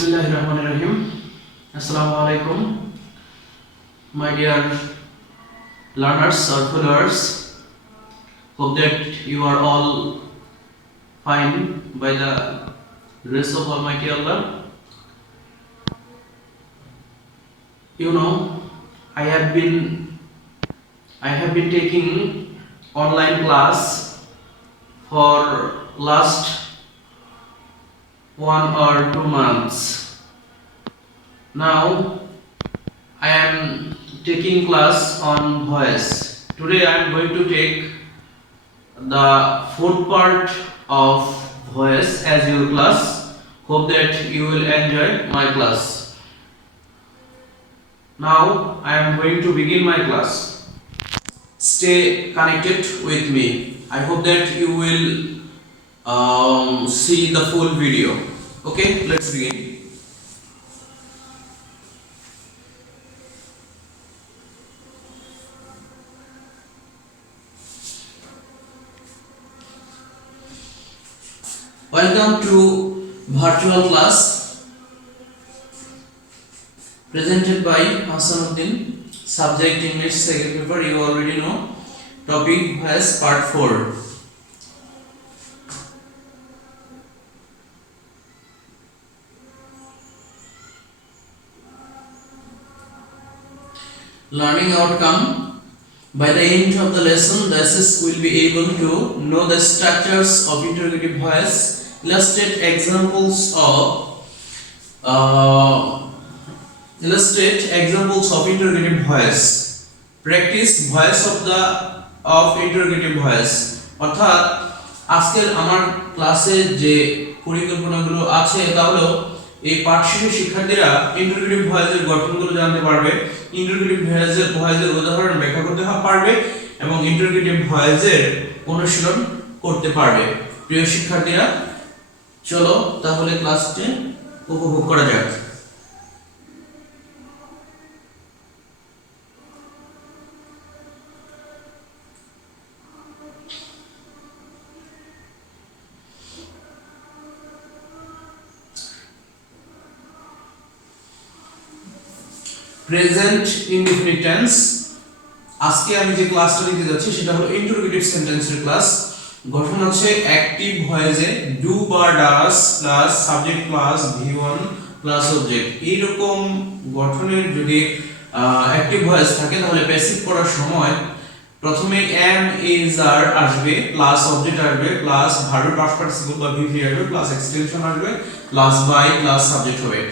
Bismillahirrahmanirrahim. Assalamu alaikum, my dear learners or followers. Hope that you are all fine by the grace of Almighty Allah. You know, I have been taking online class for last 1 or 2 months. Now I am taking class on voice. Today I am going to take the fourth part of voice as your class. Hope that you will enjoy my class. Now I am going to begin my class. Stay connected with me. I hope that you will see the full video. Okay, let's begin. Welcome to virtual class presented by Hasanuddin. Subject English second paper, you already know. Topic has part 4. Learning outcome. By the end of the lesson, the assess will be able to know the structures of interrogative voice, illustrate examples of interrogative voice, practice voice of interrogative voice. অর্থাৎ আজকের আমার ক্লাসে যে পরিকল্পনাগুলো আছে তা হলো এই পাঠ শেষে শিক্ষার্থীরা ইন্টারোগেটিভ ভয়েসের গঠনগুলো জানতে পারবে, ইন্টারোগেটিভ ভয়েসের উদাহরণ ব্যাখ্যা করতে পারবে এবং ইন্টারোগেটিভ ভয়েসের অনুশীলন করতে পারবে। প্রিয় শিক্ষার্থীরা, চলো তাহলে ক্লাসটি উপভোগ করা যাক। Present indefinite tense. আজকে আমি যে ক্লাসটা নিতে যাচ্ছি সেটা হলো ইন্টারোগেটিভ সেন্টেন্সের ক্লাস। গঠন হচ্ছে অ্যাক্টিভ ভয়েসে ডু বা ডাস plus subject plus V1 plus object. এইরকম গঠনের যদি অ্যাক্টিভ ভয়েস থাকে তাহলে প্যাসিভ পড়ার সময় প্রথমে am is are আসবে প্লাস অবজেক্ট আসবে প্লাস ভার্বের পাস্ট পার্টিসিপল বা V3 আসবে প্লাস এক্সটেনশন আসবে প্লাস বাই প্লাস সাবজেক্ট হবে।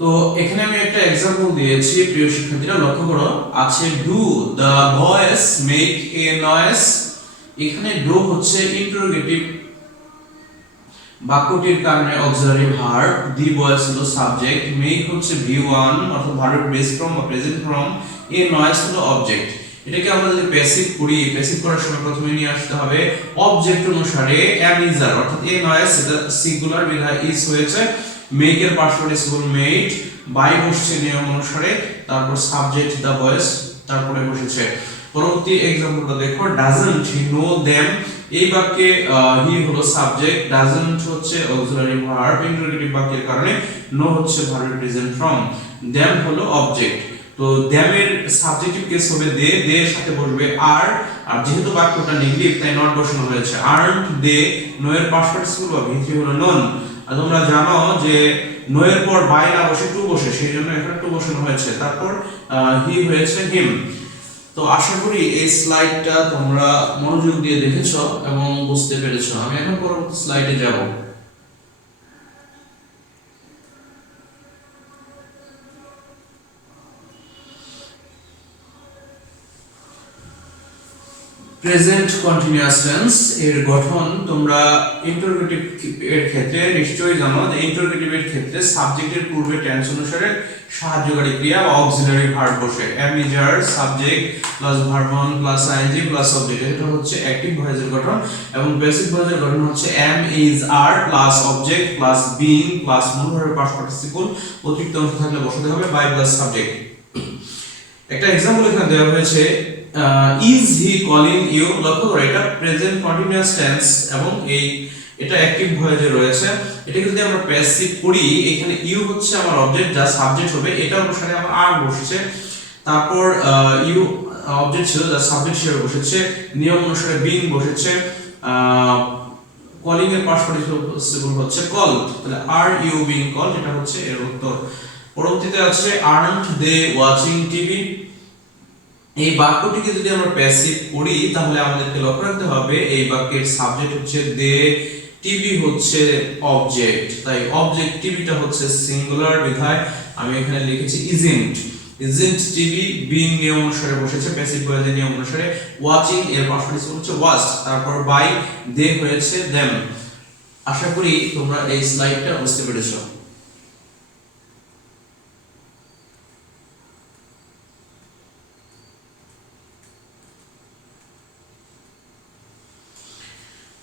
তো এখানে আমি একটা एग्जांपल দিয়েছি, প্রিয় শিক্ষার্থীরা লক্ষ্য করো, আছে ডু দ্য বয়েস মেক এ নয়েজ। এখানে ডু হচ্ছে ইন্টারোগেটিভ বাক্যটির কারণে অক্সিলারি ভার্ব, দি বয়েস হলো সাবজেক্ট, মেক হচ্ছে V1 অর্থাৎ ভার্বের বেস ফর্ম বা প্রেজেন্ট ফর্ম, এ নয়েজ হলো অবজেক্ট। এটাকে আমরা যদি প্যাসিভ করি, প্যাসিভ করার সময় প্রথমে নিয়ে আসতে হবে অবজেক্ট অনুসারে am is are অর্থাৎ এ নয়েজ এটা সিঙ্গুলার বিধায় ইজ হয়েছে, মেক এর পাস্ট পার্টিসিপল মেড, বাই বসছে নিয়ম অনুসারে, তারপর সাবজেক্ট দা ভয়েস তারপরে বসেছে। পরবর্তী एग्जांपलটা দেখো, ডাজন্ট হি নো देम। এই বাক্যে হি হলো সাবজেক্ট, ডাজন্ট হচ্ছে অক্সিলারি ভার্ব ইন্টারোগেটিভ বাক্যের কারণে, নো হচ্ছে ভার্বের প্রেজেন্ট ফর্ম, देम হলো অবজেক্ট। তো देम এর সাবজেক্টিভ কেস হবে দে, দে এর সাথে বসবে আর, আর যেহেতু বাক্যটা নেগেটিভ তাই নট বসানো হয়েছে। আর্নড দে, নো এর পাস্ট পার্টিসিপল বা V3 হলো নন। আর তোমরা জানো যে নো এর পর বাই না বসে টু বসে, সেই জন্য এখানে টু বসানো হয়েছে, তারপর হি হয়েছে হিম। তো আশা করি এই স্লাইডটা তোমরা মনোযোগ দিয়ে দেখেছো এবং বুঝতে পেরেছো। আমি এখন পরবর্তী স্লাইডে যাব। প্রেজেন্ট কন্টিনিউয়াস টেন্স এর গঠন তোমরা ইন্টারোগেটিভ এর ক্ষেত্রে নিশ্চয়ই জানো যে ইন্টারোগেটিভ এর ক্ষেত্রে সাবজেক্টের পূর্বে টেন্স অনুসারে সাহায্যকারী ক্রিয়া বা অক্সিলারি ভার্ব বসে, am is are subject plus verb 1 plus ing plus object. এটা হচ্ছে অ্যাক্টিভ ভয়েসের গঠন এবং প্যাসিভ ভয়েসের গঠন হচ্ছে am is are plus object plus being plus মূল ভার্বের পাস্ট পার্টিসিপল অতিরিক্ত অংশ থাকলে বসাতে হবে বাই প্লাস সাবজেক্ট। একটা एग्जांपल এখানে দেওয়া হয়েছে, ইজ হি কলিং ইউ। লক্ষ্য করো এটা প্রেজেন্ট কন্টিনিউয়াস টেন্স এবং এই এটা অ্যাক্টিভ ভয়েসে রয়েছে। এটাকে যদি আমরা প্যাসিভ করি, এখানে ইউ হচ্ছে আমার অবজেক্ট, যা সাবজেক্ট হবে, এটা অনুসারে আমার আর বসছে। তারপর ইউ অবজেক্ট ছিল, যা সাবজেক্ট হিসেবে বসেছে। নিয়ম অনুসারে বিং বসেছে। কলিং এর পাস্ট পার্টিসিপল হচ্ছে কল, তাহলে আর ইউ বিং কল, এটা হচ্ছে এর উত্তর। পরবর্তীতে আছে আর্নড দে ওয়াচিং টিভি। এই বাক্যটিকে যদি আমরা প্যাসিভ করি, তাহলে আমাদেরকে লক্ষ্য রাখতে হবে এই বাক্যের সাবজেক্ট হচ্ছে দে, টিভি হচ্ছে অবজেক্ট, তাই অবজেক্ট টিভিটা হচ্ছে সিঙ্গুলার, বিধায় আমি এখানে লিখেছি ইজন্ট। ইজন্ট টিভি বিং নিয়ম অনুসারে বসেছে, প্যাসিভ ভয়েসের নিয়ম অনুসারে। ওয়াচিং এর পাস্ট পার্টিসিপল হচ্ছে ওয়াচড, তারপর বাই দে হয়েছে দেম। আশা করি তোমরা এই স্লাইডটা বুঝতে পেরেছো।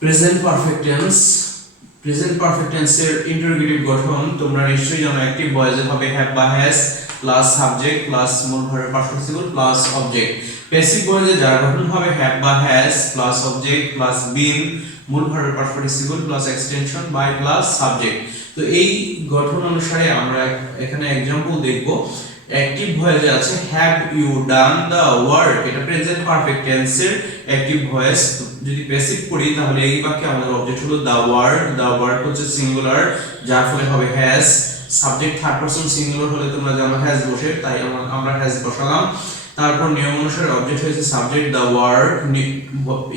Present perfect tense. Present perfect টেন্সের ইন্টারোগেটিভ গঠন তোমরা নিশ্চয়ই জানো। অ্যাক্টিভ ভয়েসে হবে হ্যাভ বা হ্যাজ প্লাস সাবজেক্ট প্লাস মূল ভার্বের past participle plus object. Passive ভয়েসে যার গঠন হবে হ্যাভ বা has plus object plus been, মূল ভার্বের past participle plus extension by plus subject. তো এই গঠন অনুসারে আমরা এখানে एग्जांपल দেখব। অ্যাক্টিভ ভয়েসে আছে have you done the work, এটা প্রেজেন্ট পারফেক্ট টেন্সের অ্যাক্টিভ ভয়েস। যদি প্যাসিভ করি, তাহলে এই বাক্যে আমাদের অবজেক্ট হলো দ্য ওয়ার্ক। দ্য ওয়ার্ক হচ্ছে সিঙ্গুলার, যার ফলে হবে has. Subject third person singular হলে তোমরা জানো হ্যাজ বসে, তাই আমরা হ্যাজ বসালাম। তারপর নিয়ম অনুসারে অবজেক্ট হয়েছে সাবজেক্ট দ্য ওয়ার্ক।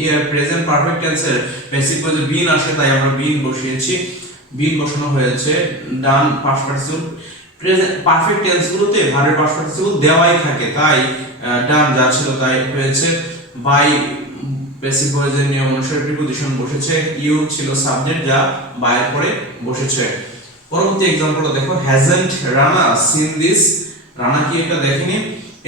ইয়ার প্রেজেন্ট পারফেক্ট টেন্সের প্যাসিভ ভয়েসে বিন আসে, তাই আমরা বিন বসিয়েছি, বিন বসানো হয়েছে। Done past participle. Present perfect tense গুলোতে ভার্বের পাস্ট পার্টিসিপল দেওয়াই থাকে, তাই ডান যা ছিল তাই হয়েছে। বাই প্যাসিভ ভয়েসের নিয়ম অনুসারে প্রিপজিশন বসেছে। ইউ ছিল সাবজেক্ট, যা বাই এর পরে বসেছে। পরবর্তী एग्जांपलটা দেখো, hasn't Rana seen this. Rana কি এটা দেখেনি।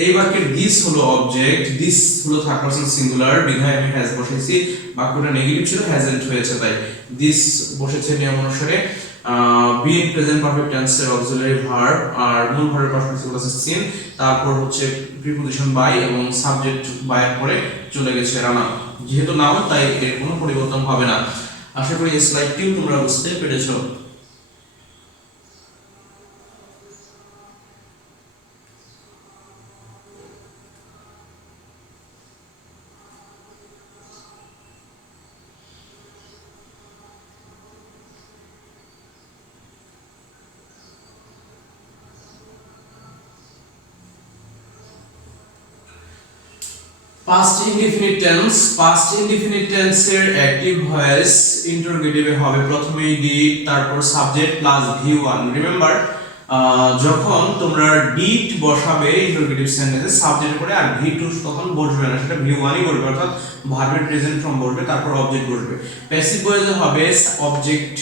এই বাক্যের দিস হলো অবজেক্ট, দিস হলো থার্ড পারসন সিঙ্গুলার, বিধায় আমি হ্যাজ বসেছি। বাক্যটা নেগেটিভ ছিল, হ্যাজন্ট হয়েছে, তাই দিস বসেছে নিয়ম অনুসারে। বি ইন প্রেজেন্ট পারফেক্ট টেন্সের অক্সিলারি ভার্ব, আর মূল ভার্বের পাস্ট পার্টিসিপল আছে সিন, তারপর হচ্ছে প্রিপজিশন বাই এবং সাবজেক্ট বাই এর পরে চলে গেছে রানা। যেহেতু নাউন, তাই এর কোনো পরিবর্তন হবে না। আশা করি এই স্লাইডটিও তোমরা বুঝতে পেরেছো। Past indefinite tense. Past indefinite টেন্সের অ্যাক্টিভ ভয়েস ইন্টারোগেটিভে হবে প্রথমে ডিড, তারপর সাবজেক্ট প্লাস ভি1। রিমেম্বার, যখন তোমরা ডিড বসাবে ইন্টারোগেটিভ সেন্টেন্সে সাবজেক্টের পরে, আর ভি2 তখন বসবে না, সেটা ভি1ই বসবে, অর্থাৎ ভার্বের প্রেজেন্ট ফর্ম বসবে, তারপর অবজেক্ট বসবে। প্যাসিভ ভয়েসে হবে অবজেক্ট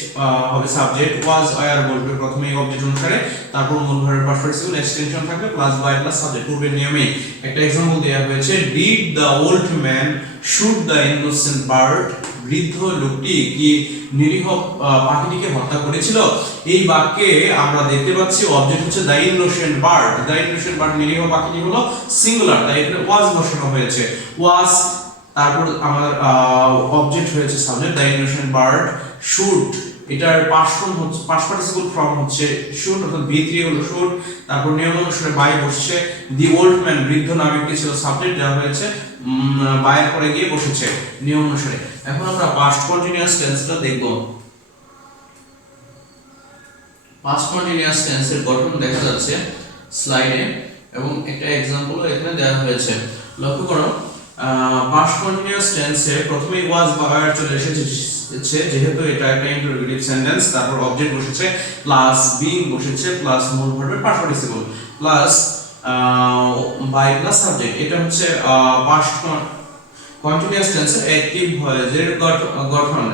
হবে সাবজেক্ট, ওয়াজ ওয়্যার বসবে প্রথমে এই অবজেক্ট অনুসারে, তারপর মূল ভার্বের পাস্ট পার্টিসিপল এক্সটেনশন থাকবে প্লাস বাই প্লাস সাবজেক্ট। পূর্বের নিয়মে একটা एग्जांपल দেয়া হয়েছে, did the old man shoot the innocent bird. বৃদ্ধ লোকটি কি নিরীহ পাখিটিকে হত্যা করেছিল। এই বাক্যে আমরা দেখতে পাচ্ছি অবজেক্ট হচ্ছে the innocent bird. The innocent bird নিরীহ পাখিটি হলো সিঙ্গুলার, তাই এখানে ওয়াজ বসানো হয়েছে, ওয়াজ। তারপর আমার অবজেক্ট হয়েছে subject the innocent bird. Shoot, এটার পাস্ট ফর্ম হচ্ছে, পাস্ট পার্টিসিপল ফর্ম হচ্ছে শুট, অর্থাৎ ভি3 হলো শুট। তারপর নিয়ম অনুসারে বাই বসছে। দি ওল্ড ম্যান বৃদ্ধ নামটি ছিল সাবজেক্ট, যা হয়েছে বাই এর পরে গিয়ে বসেছে নিয়ম অনুসারে। এখন আমরা পাস্ট কন্টিনিউয়াস টেন্সটা দেখব। পাস্ট কন্টিনিউয়াস টেন্সের গঠন দেখা যাচ্ছে স্লাইডে, এবং একটা एग्जांपलও এখানে দেওয়া হয়েছে। লক্ষ্য করো, পাস্ট কন্টিনিউয়াস টেন্সে প্রথমেই ওয়াজ বা ওয়্যার চলে এসেছে, যেহেতু এটা একটা ইন্টারোগেটিভ সেন্টেন্স। তারপর অবজেক্ট বসেছে প্লাস বিং বসেছে প্লাস মূল ভার্বের past participle plus by plus subject. এটা হচ্ছে পাস্ট কন্টিনিউয়াস টেন্সের অ্যাক্টিভ ভয়েসের গঠন।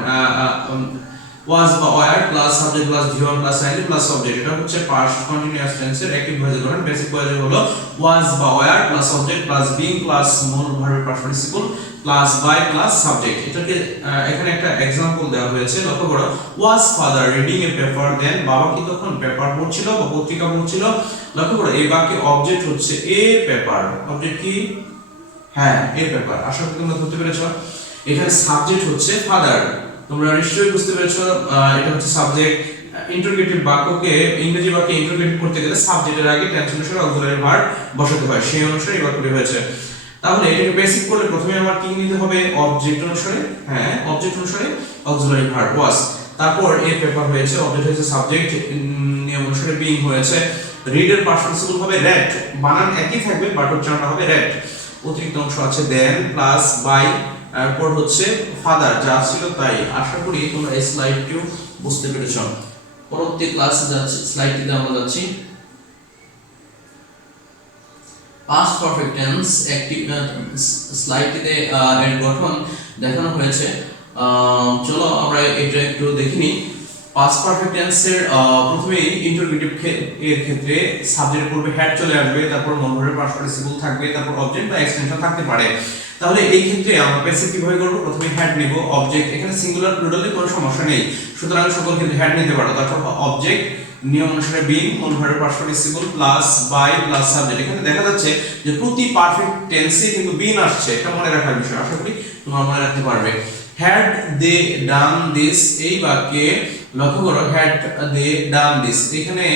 ওয়াজ বা were plus subject plus V one plus ING plus object, এটা হচ্ছে পাস্ট কন্টিনিউয়াস টেন্সের অ্যাক্টিভ ভয়েসের গঠন। বেসিক ভয়েসে হলো ওয়াজ বা were plus object plus being plus মূল ভার্বের past participle plus by plus subject. এটাকে এখানে একটা एग्जांपल দেওয়া হয়েছে, লক্ষ্য করো, was father reading a paper then. বাবা কি তখন পেপার পড়ছিল বা পত্রিকা পড়ছিল। লক্ষ্য করো, এই বাক্যে অবজেক্ট হচ্ছে এ পেপার। অবজেক্ট কি? হ্যাঁ, এ পেপার। আশা করি তোমরা ধরতে পেরেছো। এখানে সাবজেক্ট হচ্ছে ফাদার, তোমরা নিশ্চয়ই বুঝতে পেরেছো এটা হচ্ছে সাবজেক্ট। ইন্টারোগেটিভ বাক্যকে ইংরেজি বাক্যে ইন্টারোগেট করতে গেলে সাবজেক্টের আগে টেন্স অনুসারে অক্সিলারি ভার্ব বসাতে হয়, সেই অনুসারে এই বাক্যটি হয়েছে। তাহলে এটাকে বেসিক করলে প্রথমে আমার কি নিতে হবে, অবজেক্ট অনুসারে, হ্যাঁ অবজেক্ট অনুসারে অক্সিলারি ভার্ব ওয়াজ, তারপর এ পেপার হয়েছে, অবজেক্ট হয়েছে সাবজেক্ট, নিয়ম অনুসারে বিং হয়েছে, রিড এর পাস্ট পার্টিসিপল হবে রেড, বানান একই থাকবে বাট উচ্চারণটা হবে রেড, অতিরিক্ত অংশ আছে দেন প্লাস বাই, তারপর হচ্ছে ফাদার যা ছিল তাই। আশা করি তোমরা এই স্লাইডটিও বুঝতে পেরেছো। পরবর্তী ক্লাসে যাচ্ছি, স্লাইডটিতে আমরা যাচ্ছি। পাস্ট পারফেক্ট টেন্স একটি স্লাইডটিতে এর গঠন দেখানো হয়েছে। চলো আমরা এটা একটু দেখিনি। পাস্ট পারফেক্ট টেন্সের প্রথমে ইন্টারোগেটিভ এর ক্ষেত্রে সাবজেক্টের পূর্বে হ্যাড চলে আসবে, তারপর মনোভাবের পাস্ট পার্টিসিপল থাকবে, তারপর অবজেক্ট বা এক্সটেনশন থাকতে পারে। তাহলে এই ক্ষেত্রে আমরা প্যাসিভ কিভাবে করব, প্রথমে হ্যাড নিব, অবজেক্ট, এখানে সিঙ্গুলার প্লুরালে কোনো সমস্যা নেই, সুতরাং সকল ক্ষেত্রে হ্যাড নিতে পারো, তারপর অবজেক্ট, নিয়ম অনুসারে বিং, মনোভাবের past participle plus by plus subject. এখানে দেখা যাচ্ছে যে প্রতি পারফেক্ট টেন্সে কিন্তু বিন আসছে, এটা মনে রাখার বিষয়, আশা করি তোমরা মনে রাখতে পারবে। হ্যাড দে ডান দিস, এই বাক্যে লক্ষ্য করো হ্যাড দে ডান দিস, এখানে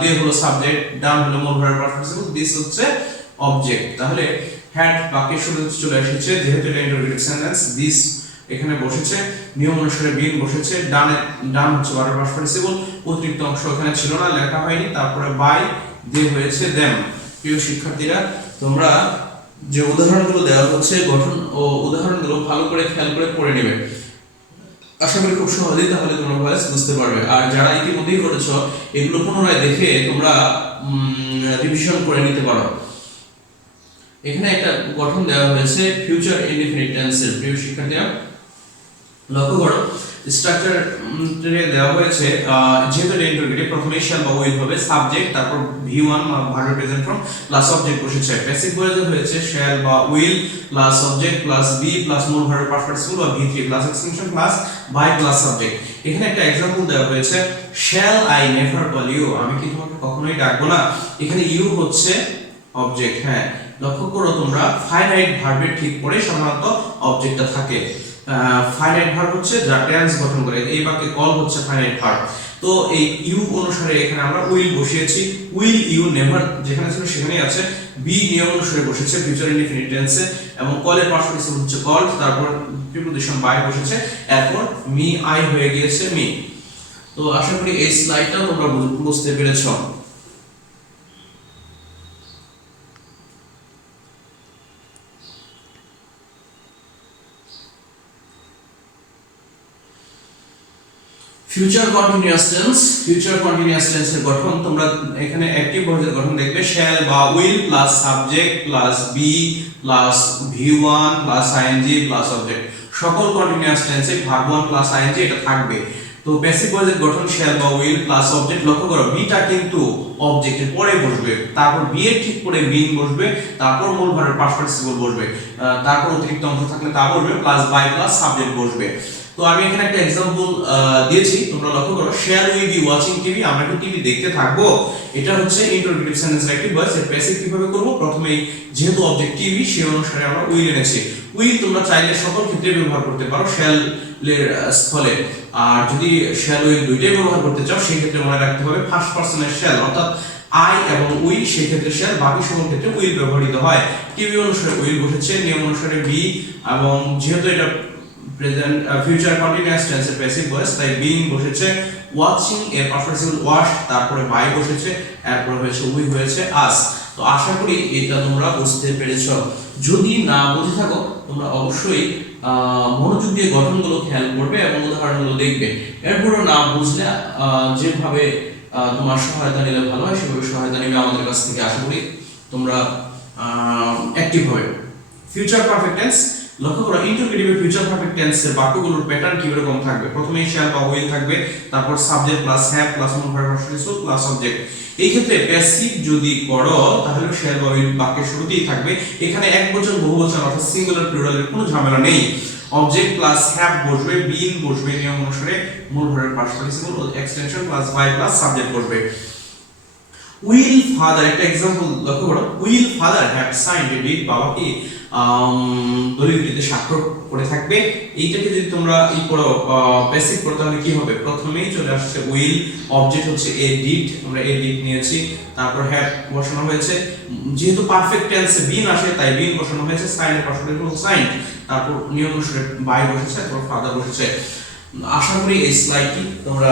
দে হলো সাবজেক্ট, ডান হলো মনোভাবের পাস্ট পার্টিসিপল, দিস হচ্ছে অবজেক্ট। তাহলে হ্যাড বাক্যের শুরুতে চলে এসেছে, যেহেতু এটা ইন্টারোগেটিভ সেন্টেন্স, দিস এখানে বসেছে, নিয়ম অনুসারে বিন বসেছে, ডান হচ্ছে ভার্বের পাস্ট পার্টিসিপল, অতিরিক্ত অংশ এখানে ছিল না, লেখা হয়নি, তারপরে বাই দে হয়েছে দেম। প্রিয় শিক্ষার্থীরা, তোমরা যে উদাহরণগুলো দেওয়া হচ্ছে গঠন ও উদাহরণগুলো ভালো করে খেয়াল করে পড়ে নেবে, আশা করি খুব সহজেই তাহলে তোমরা ভয়েস বুঝতে পারবে। আর যারা ইতিমধ্যেই করেছো এগুলো পুনরায় দেখে তোমরা রিভিশন করে নিতে পারো। এখানে একটা গঠন দেওয়া হয়েছে ফিউচার ইনডিফিনিট টেন্সের। প্রিয় শিক্ষার্থীরা লক্ষ্য করো, স্ট্রাকচারে দেওয়া হয়েছে যেহেতু এটা ইন্টারোগেটিভ, প্রথমে শ্যাল বা উইল হবে, সাবজেক্ট, তারপর V one verb present form plus object বসেছে। প্যাসিভ ভয়েসে হয়েছে শ্যাল বা will plus object plus be plus মূল ভার্বের পাস্ট পার্টিসিপল বা ভি3 plus extension plus by plus subject. এখানে একটা एग्जांपल দেওয়া হয়েছে, shall I never call you, আমি কি তোমাকে কখনোই ডাকবো না। এখানে ইউ হচ্ছে অবজেক্ট। হ্যাঁ লক্ষ্য করো তোমরা, ফাইনাইট ভার্বের ঠিক পরে সাধারণত অবজেক্টটা থাকে। ফাইনাইট ভার্ব হচ্ছে যা টেন্স গঠন করে, এই বাক্যে কল হচ্ছে ফাইনাইট ভার্ব। তো এই ইউ অনুসারে এখানে আমরা উইল বসিয়েছি, উইল ইউ নেভার যেখানে ছিল সেখানেই আছে, বি নিয়ম অনুসারে বসেছে ফিউচার ইনডিফিনিট টেন্সে, এবং কলের পাস্ট পার্টিসিপল হচ্ছে কল্ড, তারপর প্রিপোজিশন বাই বসেছে, এরপর মি আই হয়ে গিয়েছে মি। তো আশা করি এই স্লাইডটাও তোমরা বুঝতে পেরেছো। Future continuous tense, future continuous টেন্সের গঠন তোমরা এখানে অ্যাকটিভ ভয়েসের গঠন দেখবে, শ্যাল বা will plus subject plus be plus V one plus ING plus object. সকল কন্টিনিউয়াস টেন্সে ভার্ব1 প্লাস আইএনজি এটা থাকবে। তো প্যাসিভ ভয়েসের গঠন শ্যাল বা উইল প্লাস অবজেক্ট। লক্ষ্য করো বিটা কিন্তু অবজেক্টের পরে বসবে, তারপর বি এর ঠিক পরে বিন বসবে, তারপর মূল ভার্বের পাস্ট পার্টিসিপল বসবে, তারপর অতিরিক্ত অংশ থাকলে তা বসবে, প্লাস বাই প্লাস সাবজেক্ট বসবে। তো আমি এখানে একটা एग्जांपल দিয়েছি, তোমরা লক্ষ্য করো, share we be watching TV, আমরা কি টিভি দেখতে থাকবো। এটা হচ্ছে ইন্টারোগেটিভ সেন্টেন্সের একটি ভয়েস। এর প্যাসিভ কিভাবে করব, প্রথমে যেহেতু অবজেক্ট টিভি সেই অনুসারে আমরা উইল এনেছি। উইল তোমরা চাইলে সকল ক্ষেত্রে ব্যবহার করতে পারো শ্যাল এর স্থলে, আর যদি শ্যাল উইল দুইটাই ব্যবহার করতে চাও সেই ক্ষেত্রে মনে রাখতে হবে ফার্স্ট পারসনের শ্যাল অর্থাৎ আই এবং উই, সেই ক্ষেত্রে শ্যাল, বাকি সকল ক্ষেত্রে উইল ব্যবহৃত হয়। টিভি অনুসারে উইল বসেছে, নিয়ম অনুসারে বি, এবং যেহেতু এটা প্রেজেন্ট ফিউচার কন্টিনিউয়াস টেন্সের প্যাসিভ ভয়েস তাই বিং বসেছে, ওয়াচিং এর পাস্ট পার্টিসিপল ওয়াচ, তারপরে বাই বসেছে, এরপর হয়েছে উই হয়েছে আস। তো আশা করি এটা তোমরা বুঝতে পেরেছো। যদি না বুঝে থাকো তোমরা অবশ্যই মনোযোগ দিয়ে গঠনগুলো খেয়াল করবে এবং উদাহরণগুলো দেখবে। এরপরও না বুঝলে যেভাবে তোমার সহায়তা নিলে ভালো হয় সেভাবে সহায়তা নিবে আমাদের কাছ থেকে। আশা করি তোমরা অ্যাক্টিভ হবে। ফিউচার পারফেক্ট টেন্স লক্ষ্য করো, ইন্টারোগেটিভ ফিউচার পারফেক্ট টেন্সের বাক্যগুলোর প্যাটার্ন কি রকম থাকবে। প্রথমে শ্যাল বা উইল থাকবে, তারপর সাবজেক্ট প্লাস হ্যাভ প্লাস মূল ভার্ব পার্টিসিপল প্লাস অবজেক্ট। এই ক্ষেত্রে প্যাসিভ যদি করো তাহলে শ্যাল বা উইল বাক্যের শুরুতেই থাকবে। এখানে একবচন বহুবচন অর্থাৎ সিঙ্গুলার প্লুরালের কোনো ঝামেলা নেই। অবজেক্ট প্লাস হ্যাভ বসবে, বিন বসবে নিয়ম অনুসারে, মূল ভার্বের past participle extension plus by plus subject বসবে। উইল ফাদার একটা एग्जांपल লক্ষ্য করো, will father have signed a deed, বাবা কি দলিলটিতে স্বাক্ষর করে থাকবে। এইটাকে যদি তোমরা ই করো প্যাসিভ করো তাহলে কি হবে, প্রথমেই চলে আসছে উইল, অবজেক্ট হচ্ছে এ ডিড, আমরা এ ডিড নিয়েছি, তারপর হ্যাভ বসানো হয়েছে, যেহেতু পারফেক্ট টেন্সে বিন আসে তাই বিন বসানো হয়েছে, সাইনের পার্সিপল সাইন্ড, তারপর নিয়ম অনুসারে বাই বসেছে, তারপর ফাদার বসেছে। আশা করি এই স্লাইডটি তোমরা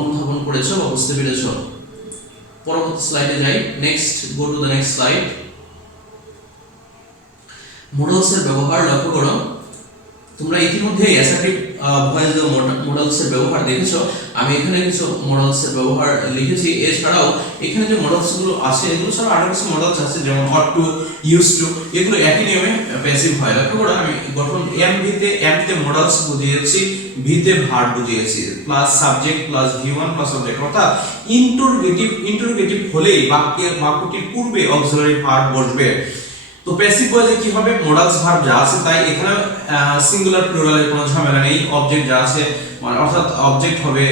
অনুধাবন করেছো বা বুঝতে পেরেছো। পরবর্তী স্লাইডে যাই, next go to the next slide. Modals এর ব্যবহার লক্ষ্য করো, তোমরা ইতিমধ্যে অ্যাসার্টিভ ভয়েস মডেলস এর ব্যবহার দেখেছো। আমি এখানে কিছু মডেলস এর ব্যবহার লিখেছি। এছাড়াও এখানে যে মডেলস গুলো আছে এগুলো ছাড়া আরো কিছু মডেলস আছে, যেমন অট টু, ইউজ টু, এগুলো একই নিয়মে প্যাসিভ হয়। লক্ষ্য করো আমি গঠন এম তে মডেলস বুঝিয়েছি, ভি তে ভার্ব বুঝিয়েছি, plus subject plus V one plus object, অর্থাৎ ইন্টারোগেটিভ হলেই বাক্যটির পূর্বে অক্সিলারি ভার্ব বসবে। তো প্যাসিভ ভয়েসে কি হবে, মডালস ভার্ব যা আছে তাই এখানে সিঙ্গুলার প্লুরালের কোনো ঝামেলা নেই। অবজেক্ট যা আছে মানে অর্থাৎ অবজেক্ট হবে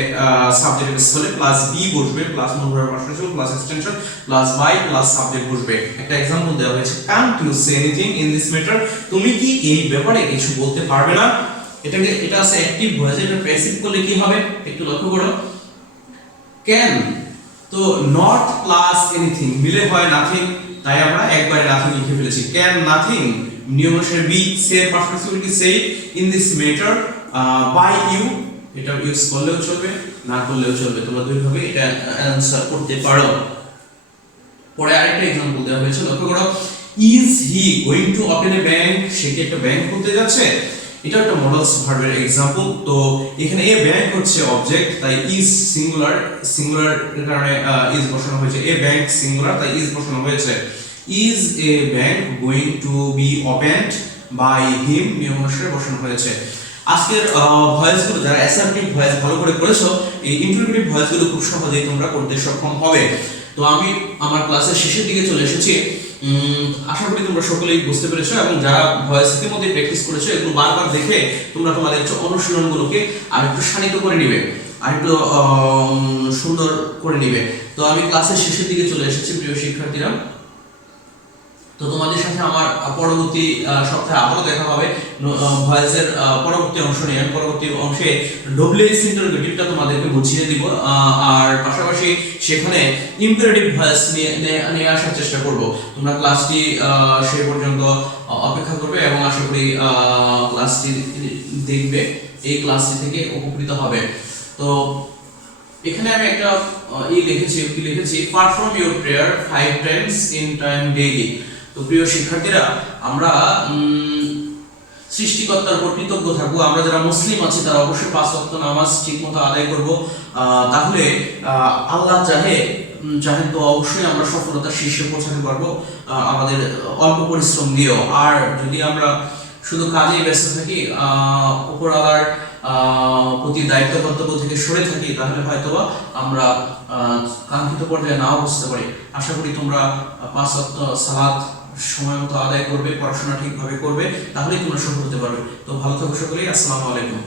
সাবজেক্টের স্থলে, প্লাস বি বসবে, প্লাস মূল verb participle plus extension plus by plus subject বসবে। একটা एग्जांपल দেওয়া হয়েছে, can't you say anything in this matter, তুমি কি এই ব্যাপারে কিছু বলতে পারবে না। এটা আছে অ্যাক্টিভ ভয়েস। এটা প্যাসিভ করলে কি হবে একটু লক্ষ্য করো, ক্যান, তো নট প্লাস এনিথিং মিলে হয় নাথিং, তাই আমরা একবারে নাথিং লিখে ফেলেছি। ক্যান নাথিং নিয়ম অনুসারে বি, সে এর পার্সিপল সে in this matter, by you, এটা ইউজ করলেও চলবে না করলেও চলবে, তোমরা দুইভাবে এটা অ্যানসার করতে পারো। পরে আরেকটা एग्जांपल দেওয়া হয়েছে, লক্ষ্য করো, is he going to open a bank, সে কি একটা ব্যাংক খুলতে যাচ্ছে, এটা একটা মডেলস ভার্বের एग्जांपल। তো এখানে এ ব্যাংক হচ্ছে অবজেক্ট, তাই ইজ সিঙ্গুলার এর কারণে ইজ বসানো হয়েছে, এ ব্যাংক সিঙ্গুলার তাই ইজ বসানো হয়েছে। Is a bank going to be opened by him নিয়ম অনুসারে বসানো হয়েছে। আজকের ভয়েসগুলো যারা অ্যাসার্টিভ ভয়েস ভালো করে করেছো, এই ইন্টারোগেটিভ ভয়েসগুলো খুব সহজেই তোমরা করতে সক্ষম হবে। তো আমি আমার ক্লাসের শেষের দিকে চলে এসেছি। আশা করি তোমরা সকলেই বুঝতে পেরেছো, এবং যারা ভয়েস ইতিমধ্যে প্র্যাকটিস করেছো এগুলো বারবার দেখে তোমরা তোমাদের অনুশীলনগুলোকে আরেকটু শানিত করে নিবে, আরেকটু সুন্দর করে নিবে। তো আমি ক্লাসের শেষের দিকে চলে এসেছি প্রিয় শিক্ষার্থীরা। তো তোমাদের সাথে আমার পরবর্তী সপ্তাহে আবারও দেখা হবে ভয়েসের পরবর্তী অংশ নিয়ে। পরবর্তী অংশে ডব্লিউএস ইন্টারোগেটিভটা তোমাদেরকে বুঝিয়ে দিব, আর পাশাপাশি সেখানে ইম্পারেটিভ ভয়েস নিয়ে আসার চেষ্টা করব। তোমরা ক্লাসটি সেই পর্যন্ত অপেক্ষা করবে এবং আশা করি ক্লাসটি দেখবে, এই ক্লাসটি থেকে উপকৃত হবে। তো এখানে আমি একটা লিখেছি perform your prayer 5 Times in time daily. তো প্রিয় শিক্ষার্থীরা, আমরা সৃষ্টিকর্তার উপর কৃতজ্ঞ থাকবো। আমরা যারা মুসলিম আছি তারা অবশ্যই 5 ওয়াক্ত নামাজ ঠিকমতো আদায় করব। তাহলে আল্লাহ চাহে তো অবশ্যই আমরা সফলতার শীর্ষে পৌঁছাতে পারবো, আমাদের অল্প পরিশ্রম দিয়েও। আর যদি আমরা শুধু কাজেই ব্যস্ত থাকি, উপরওয়ালার প্রতি দায়িত্ব কর্তব্য থেকে সরে থাকি, তাহলে হয়তোবা আমরা কাঙ্ক্ষিত পর্যায়ে নাও বুঝতে পারি। আশা করি তোমরা 5 ওয়াক্ত সালাত সময় মতো আদায় করবে, পড়াশোনা ঠিকভাবে করবে, তাহলেই তোমরা সফল হতে পারবে। তো ভালো থাকো সকলেই, আসসালামু আলাইকুম।